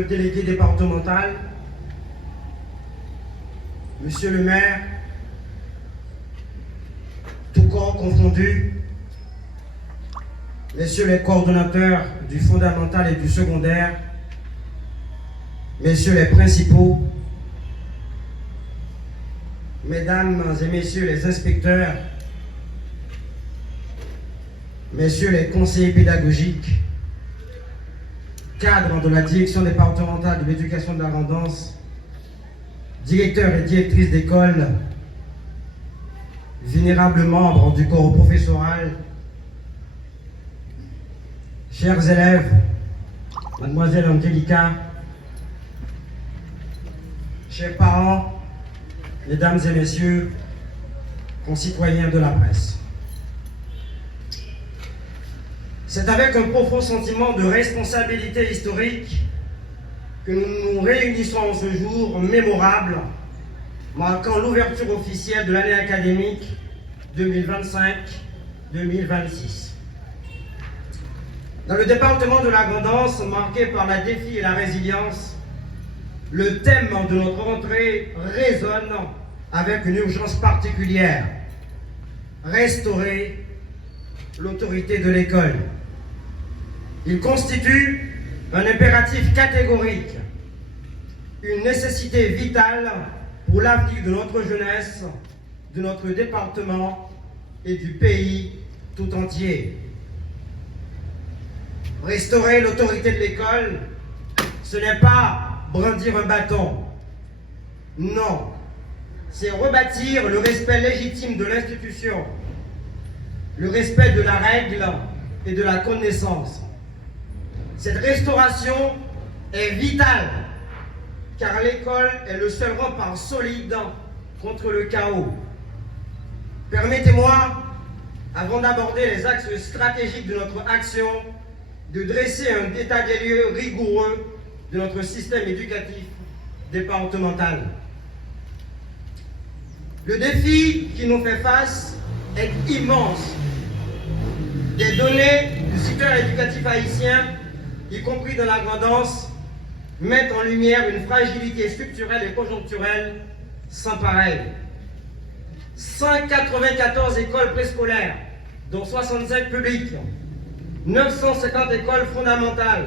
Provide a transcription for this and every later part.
Le délégué départemental, monsieur le maire, tout corps confondu, messieurs les coordonnateurs du fondamental et du secondaire, messieurs les principaux, mesdames et messieurs les inspecteurs, messieurs les conseillers pédagogiques, cadres de la direction départementale de l'éducation de la Randance, directeurs et directrices d'école, vénérables membres du corps professoral, chers élèves, mademoiselle Angelica, chers parents, mesdames et messieurs, concitoyens de la presse. C'est avec un profond sentiment de responsabilité historique que nous nous réunissons ce jour mémorable, marquant l'ouverture officielle de l'année académique 2025-2026. Dans le département de la Randance, marqué par la défi et la résilience, le thème de notre rentrée résonne avec une urgence particulière: restaurer l'autorité de l'école. Il constitue un impératif catégorique, une nécessité vitale pour l'avenir de notre jeunesse, de notre département et du pays tout entier. Restaurer l'autorité de l'école, ce n'est pas brandir un bâton. Non, c'est rebâtir le respect légitime de l'institution, le respect de la règle et de la connaissance. Cette restauration est vitale, car l'école est le seul rempart solide contre le chaos. Permettez-moi, avant d'aborder les axes stratégiques de notre action, de dresser un état des lieux rigoureux de notre système éducatif départemental. Le défi qui nous fait face est immense. Des données du secteur éducatif haïtien, y compris dans la Randance, mettent en lumière une fragilité structurelle et conjoncturelle sans pareil. 194 écoles préscolaires, dont 65 publiques, 950 écoles fondamentales,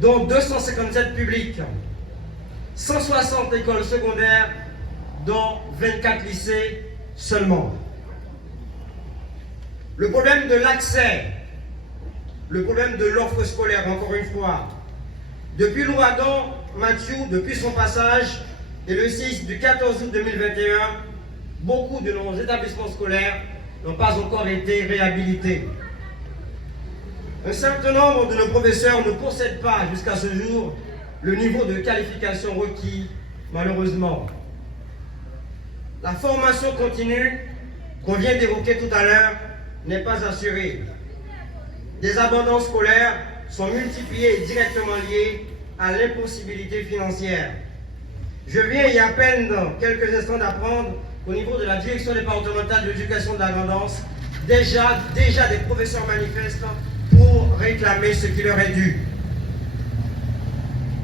dont 257 publiques, 160 écoles secondaires, dont 24 lycées seulement. Le problème de l'accès, le problème de l'offre scolaire, encore une fois. Depuis l'ouragan Mathieu, depuis son passage, et le séisme du 14 août 2021, beaucoup de nos établissements scolaires n'ont pas encore été réhabilités. Un certain nombre de nos professeurs ne possèdent pas, jusqu'à ce jour, le niveau de qualification requis, malheureusement. La formation continue, qu'on vient d'évoquer tout à l'heure, n'est pas assurée. Des abandons scolaires sont multipliés et directement liés à l'impossibilité financière. Je viens il y a à peine quelques instants d'apprendre qu'au niveau de la direction départementale de l'éducation de la Randance, déjà des professeurs manifestent pour réclamer ce qui leur est dû.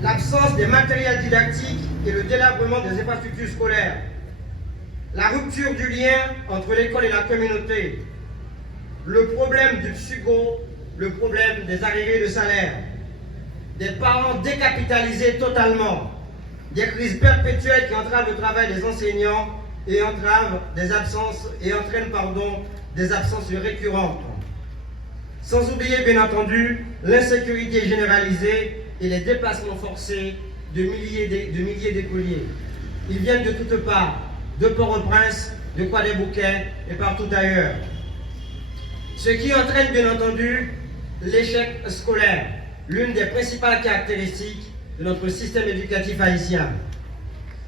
L'absence des matériels didactiques et le délabrement des infrastructures scolaires, la rupture du lien entre l'école et la communauté, le problème du psycho, le problème des arrivées de salaire, des parents décapitalisés totalement, des crises perpétuelles qui entravent le travail des enseignants et entraînent des absences récurrentes. Sans oublier, bien entendu, l'insécurité généralisée et les déplacements forcés de milliers d'écoliers. Ils viennent de toutes parts, de Port-au-Prince, de Croix-des-Bouquets et partout ailleurs. Ce qui entraîne, bien entendu, l'échec scolaire, l'une des principales caractéristiques de notre système éducatif haïtien.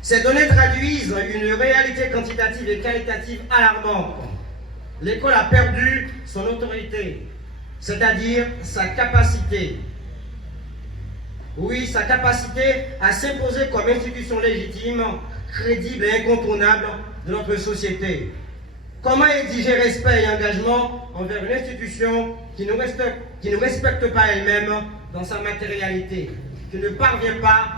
Ces données traduisent une réalité quantitative et qualitative alarmante. L'école a perdu son autorité, c'est-à-dire sa capacité. Oui, sa capacité à s'imposer comme institution légitime, crédible et incontournable de notre société. Comment exiger respect et engagement envers une institution qui ne respecte pas elle-même dans sa matérialité? qui ne parvient pas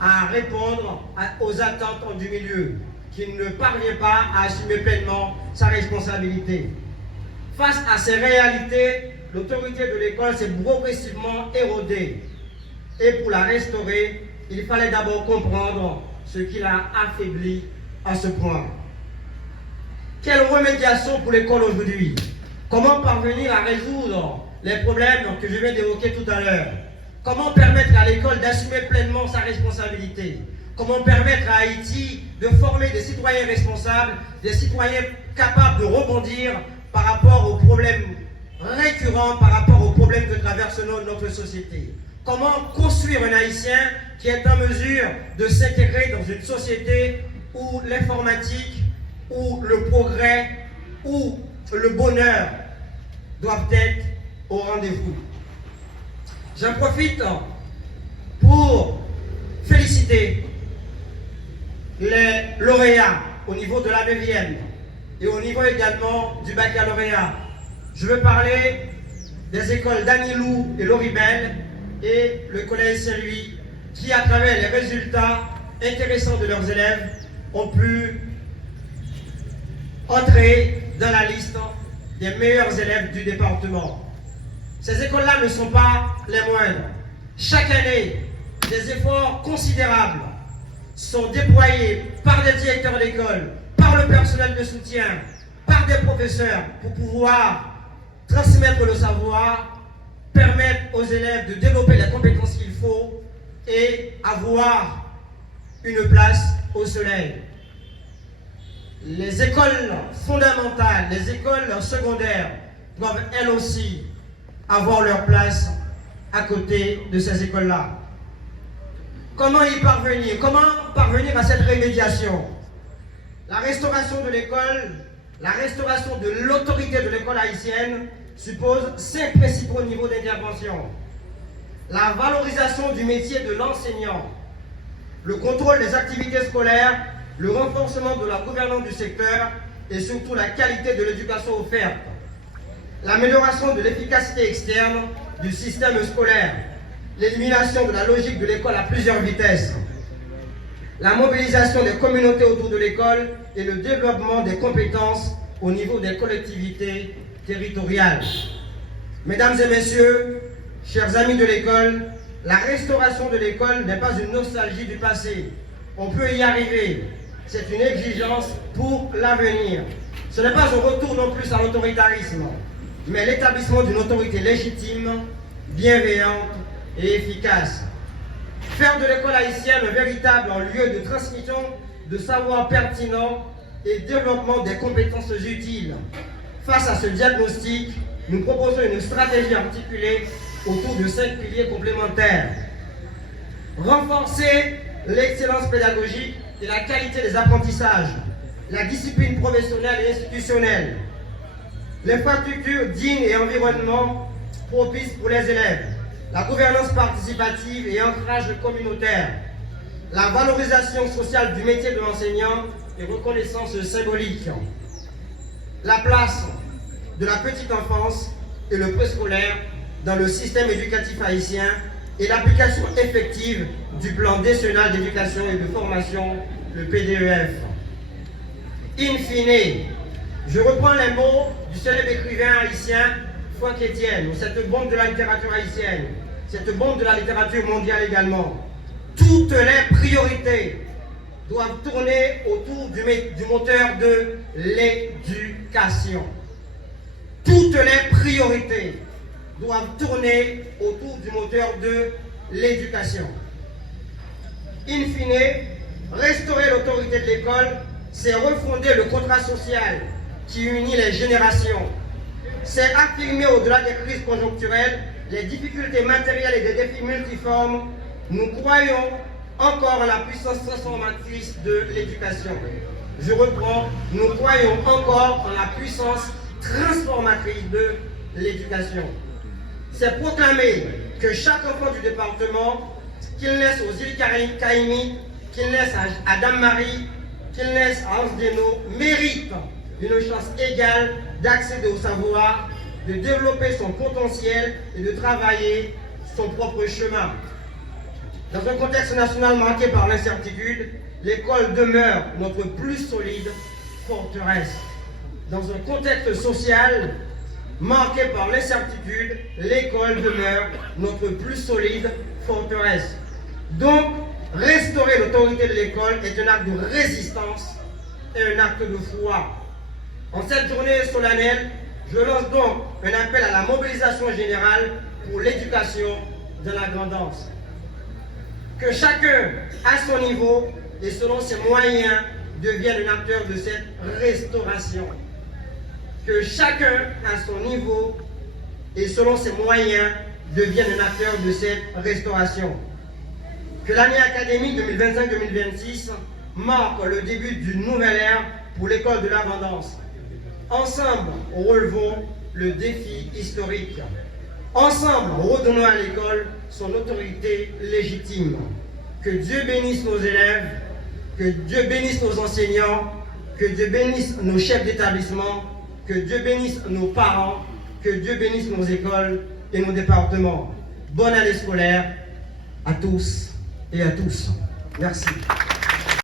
à répondre aux attentes du milieu, qui ne parvient pas à assumer pleinement sa responsabilité. Face à ces réalités, l'autorité de l'école s'est progressivement érodée. Et pour la restaurer, il fallait d'abord comprendre ce qui l'a affaibli à ce point. Quelle remédiation pour l'école aujourd'hui? Comment parvenir à résoudre les problèmes que je viens d'évoquer tout à l'heure? Comment permettre à l'école d'assumer pleinement sa responsabilité? Comment permettre à Haïti de former des citoyens responsables, des citoyens capables de rebondir par rapport aux problèmes récurrents, par rapport aux problèmes que traverse notre société? Comment construire un Haïtien qui est en mesure de s'intégrer dans une société où l'informatique, où le progrès, où le bonheur doivent être au rendez-vous? J'en profite pour féliciter les lauréats au niveau de la 9e et au niveau également du baccalauréat. Je veux parler des écoles d'Anilou et Loribel et le collège Saint-Louis qui, à travers les résultats intéressants de leurs élèves, ont pu entrer dans la liste des meilleurs élèves du département. Ces écoles-là ne sont pas les moindres. Chaque année, des efforts considérables sont déployés par des directeurs d'école, par le personnel de soutien, par des professeurs pour pouvoir transmettre le savoir, permettre aux élèves de développer les compétences qu'il faut et avoir une place au soleil. Les écoles fondamentales, les écoles secondaires doivent elles aussi avoir leur place à côté de ces écoles-là. Comment y parvenir? Comment parvenir à cette remédiation? La restauration de l'école, la restauration de l'autorité de l'école haïtienne suppose 5 principaux niveaux d'intervention. La valorisation du métier de l'enseignant, le contrôle des activités scolaires, le renforcement de la gouvernance du secteur et surtout la qualité de l'éducation offerte. L'amélioration de l'efficacité externe du système scolaire, l'élimination de la logique de l'école à plusieurs vitesses, la mobilisation des communautés autour de l'école et le développement des compétences au niveau des collectivités territoriales. Mesdames et messieurs, chers amis de l'école, la restauration de l'école n'est pas une nostalgie du passé. On peut y arriver. C'est une exigence pour l'avenir. Ce n'est pas un retour non plus à l'autoritarisme, mais l'établissement d'une autorité légitime, bienveillante et efficace. Faire de l'école haïtienne un véritable lieu de transmission de savoirs pertinents et développement des compétences utiles. Face à ce diagnostic, nous proposons une stratégie articulée autour de 5 piliers complémentaires. Renforcer l'excellence pédagogique et la qualité des apprentissages, la discipline professionnelle et institutionnelle, l'infrastructure digne et environnement propice pour les élèves, la gouvernance participative et ancrage communautaire, la valorisation sociale du métier de l'enseignant et reconnaissance symbolique, la place de la petite enfance et le préscolaire dans le système éducatif haïtien et l'application effective du plan décennal d'éducation et de formation, le PDEF. In fine, je reprends les mots du célèbre écrivain haïtien Franck Etienne, cette bombe de la littérature haïtienne, cette bombe de la littérature mondiale également. Toutes les priorités doivent tourner autour du moteur de l'éducation. Toutes les priorités doivent tourner autour du moteur de l'éducation. In fine, restaurer l'autorité de l'école, c'est refonder le contrat social qui unit les générations. C'est affirmer au-delà des crises conjoncturelles, les difficultés matérielles et des défis multiformes. Nous croyons encore en la puissance transformatrice de l'éducation. Je reprends, nous croyons encore en la puissance transformatrice de l'éducation. C'est proclamer que chaque enfant du département, qu'il naisse aux îles Caïmite, qu'il naisse à Dame-Marie, qu'il naisse à Anse-Deno, mérite une chance égale d'accéder au savoir, de développer son potentiel et de travailler son propre chemin. Dans un contexte national marqué par l'incertitude, l'école demeure notre plus solide forteresse. Dans un contexte social marqué par l'incertitude, l'école demeure notre plus solide forteresse. Donc, restaurer l'autorité de l'école est un acte de résistance et un acte de foi. En cette journée solennelle, je lance donc un appel à la mobilisation générale pour l'éducation de la grandance. Que chacun, à son niveau et selon ses moyens, devienne un acteur de cette restauration. Que chacun, à son niveau et selon ses moyens, devienne un acteur de cette restauration. Que l'année académique 2025-2026 marque le début d'une nouvelle ère pour l'école de l'abondance. Ensemble, relevons le défi historique. Ensemble, redonnons à l'école son autorité légitime. Que Dieu bénisse nos élèves, que Dieu bénisse nos enseignants, que Dieu bénisse nos chefs d'établissement, que Dieu bénisse nos parents, que Dieu bénisse nos écoles et nos départements. Bonne année scolaire à tous et à tous. Merci.